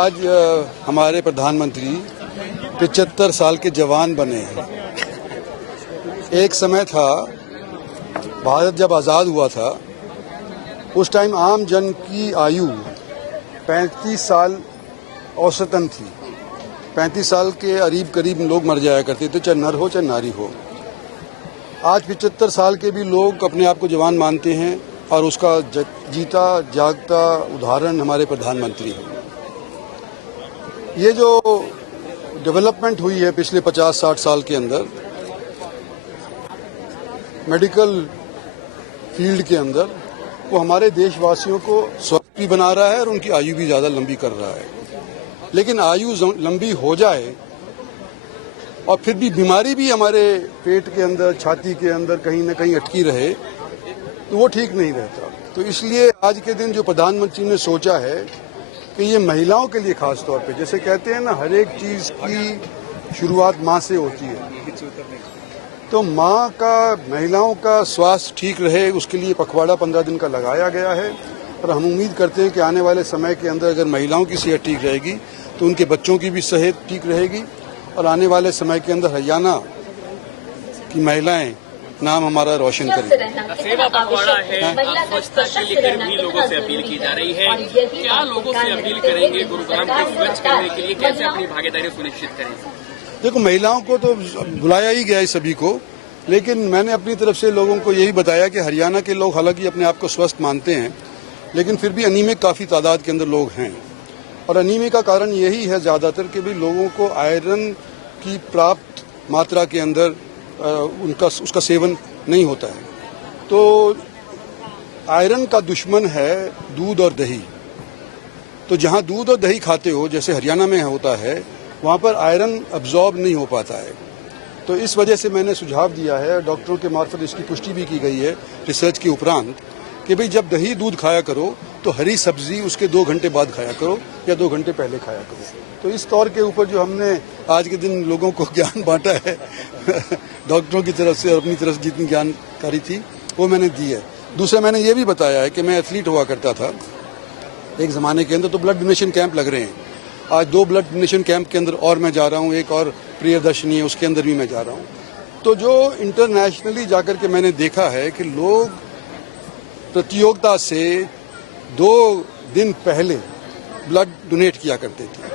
आज हमारे प्रधानमंत्री 75 साल के जवान बने हैं। एक समय था, भारत जब आज़ाद हुआ था उस टाइम आम जन की आयु 35 साल औसतन थी। 35 साल के करीब लोग मर जाया करते थे, चाहे नर हो चाहे नारी हो। आज 75 साल के भी लोग अपने आप को जवान मानते हैं और उसका जीता जागता उदाहरण हमारे प्रधानमंत्री हैं। ये जो डेवलपमेंट हुई है पिछले 50-60 साल के अंदर मेडिकल फील्ड के अंदर, वो हमारे देशवासियों को स्वस्थ भी बना रहा है और उनकी आयु भी ज़्यादा लंबी कर रहा है। लेकिन आयु लंबी हो जाए और फिर भी बीमारी भी हमारे पेट के अंदर, छाती के अंदर कहीं ना कहीं अटकी रहे तो वो ठीक नहीं रहता। तो इसलिए आज के दिन जो प्रधानमंत्री ने सोचा है कि ये महिलाओं के लिए खास तौर पे, जैसे कहते हैं ना, हर एक चीज़ की शुरुआत माँ से होती है, तो माँ का, महिलाओं का स्वास्थ्य ठीक रहे उसके लिए पखवाड़ा 15 दिन का लगाया गया है। और हम उम्मीद करते हैं कि आने वाले समय के अंदर अगर महिलाओं की सेहत ठीक रहेगी तो उनके बच्चों की भी सेहत ठीक रहेगी और आने वाले समय के अंदर हरियाणा की महिलाएं नाम हमारा रोशन करें। सेवा पखवाड़ा है, स्वच्छता के लेकर भी लोगों से अपील की जा रही है। क्या लोगों से अपील करेंगे गुरुग्राम को स्वच्छ करने के लिए, कैसे अपनी भागीदारी सुनिश्चित करें? देखो, महिलाओं को तो बुलाया ही गया है सभी को, लेकिन मैंने अपनी तरफ से लोगों को यही बताया कि हरियाणा के लोग हालांकि अपने आप को स्वस्थ मानते हैं, लेकिन फिर भी अनीमिक काफ़ी तादाद के अंदर लोग हैं। और अनीमिक का कारण यही है ज़्यादातर कि भी लोगों को आयरन की प्राप्त मात्रा के अंदर उसका सेवन नहीं होता है। तो आयरन का दुश्मन है दूध और दही। तो जहाँ दूध और दही खाते हो, जैसे हरियाणा में होता है, वहाँ पर आयरन अब्जॉर्ब नहीं हो पाता है। तो इस वजह से मैंने सुझाव दिया है, डॉक्टरों के मार्फत इसकी पुष्टि भी की गई है रिसर्च के उपरांत, कि भाई जब दही दूध खाया करो तो हरी सब्जी उसके 2 घंटे बाद खाया करो या 2 घंटे पहले खाया करो। तो इस तौर के ऊपर जो हमने आज के दिन लोगों को ज्ञान बांटा है डॉक्टरों की तरफ से और अपनी तरफ से जितनी जानकारी थी वो मैंने दी है। दूसरा, मैंने ये भी बताया है कि मैं एथलीट हुआ करता था एक ज़माने के अंदर, तो ब्लड डोनेशन कैंप लग रहे हैं। आज 2 ब्लड डोनेशन कैंप के अंदर और मैं जा रहा हूँ, एक और प्रियदर्शनी है उसके अंदर भी मैं जा रहा हूँ। तो जो इंटरनेशनली जाकर के मैंने देखा है कि लोग प्रतियोगिता से 2 दिन पहले ब्लड डोनेट किया करते थे।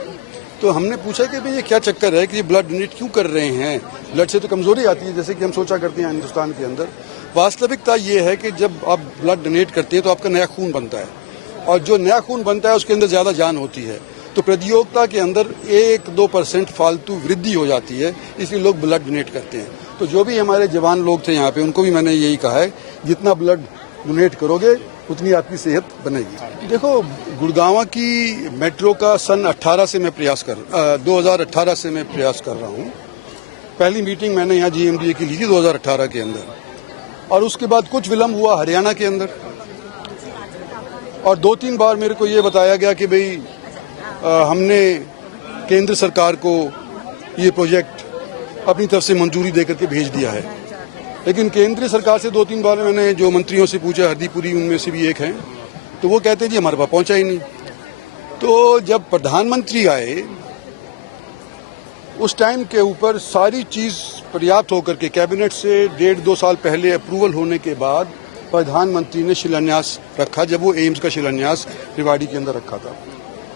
तो हमने पूछा कि भाई ये क्या चक्कर है कि ये ब्लड डोनेट क्यों कर रहे हैं? ब्लड से तो कमजोरी आती है जैसे कि हम सोचा करते हैं हिंदुस्तान के अंदर। वास्तविकता ये है कि जब आप ब्लड डोनेट करते हैं तो आपका नया खून बनता है, और जो नया खून बनता है उसके अंदर ज़्यादा जान होती है। तो प्रतियोगिता के अंदर 1-2% फालतू वृद्धि हो जाती है, इसलिए लोग ब्लड डोनेट करते हैं। तो जो भी हमारे जवान लोग थे यहाँ पे, उनको भी मैंने यही कहा है, जितना ब्लड डोनेट करोगे उतनी आपकी सेहत बनेगी। देखो, गुड़गांव की मेट्रो का सन 2018 से मैं प्रयास कर रहा हूँ। पहली मीटिंग मैंने यहाँ GMDA की ली थी 2018 के अंदर, और उसके बाद कुछ विलम्ब हुआ हरियाणा के अंदर, और 2-3 बार मेरे को ये बताया गया कि भाई हमने केंद्र सरकार को ये प्रोजेक्ट अपनी तरफ से मंजूरी देकर के भेज दिया है। लेकिन केंद्रीय सरकार से 2-3 बार मैंने जो मंत्रियों से पूछा, हरदीपुरी उनमें से भी एक हैं, तो वो कहते हैं जी हमारे पास पहुंचा ही नहीं। तो जब प्रधानमंत्री आए उस टाइम के ऊपर सारी चीज़ पर्याप्त होकर के कैबिनेट से 1.5-2 साल पहले अप्रूवल होने के बाद प्रधानमंत्री ने शिलान्यास रखा, जब वो एम्स का शिलान्यास रेवाड़ी के अंदर रखा था।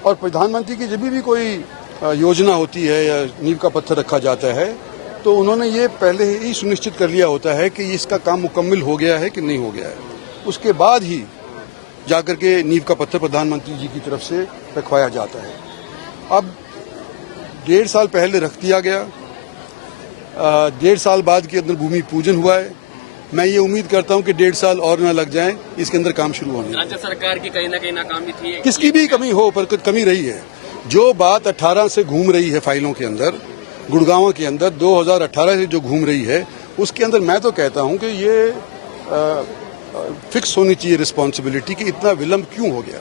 और प्रधानमंत्री की जब भी कोई योजना होती है या नींव का पत्थर रखा जाता है तो उन्होंने ये पहले ही सुनिश्चित कर लिया होता है कि इसका काम मुकम्मल हो गया है कि नहीं हो गया है। उसके बाद ही जाकर के नींव का पत्थर प्रधानमंत्री जी की तरफ से रखवाया जाता है। अब 1.5 साल पहले रख दिया गया, 1.5 साल बाद के अंदर भूमि पूजन हुआ है। मैं ये उम्मीद करता हूँ कि 1.5 साल और न लग जाएं इसके अंदर काम शुरू होने। राज्य सरकार की कहीं ना कहीं नाकामी थी, किसकी भी कमी हो, पर कुछ कमी रही है। जो बात 18 से घूम रही है फाइलों के अंदर, गुड़गांव के अंदर 2018 से जो घूम रही है, उसके अंदर मैं तो कहता हूं कि ये फिक्स होनी चाहिए रिस्पॉन्सिबिलिटी कि इतना विलंब क्यों हो गया।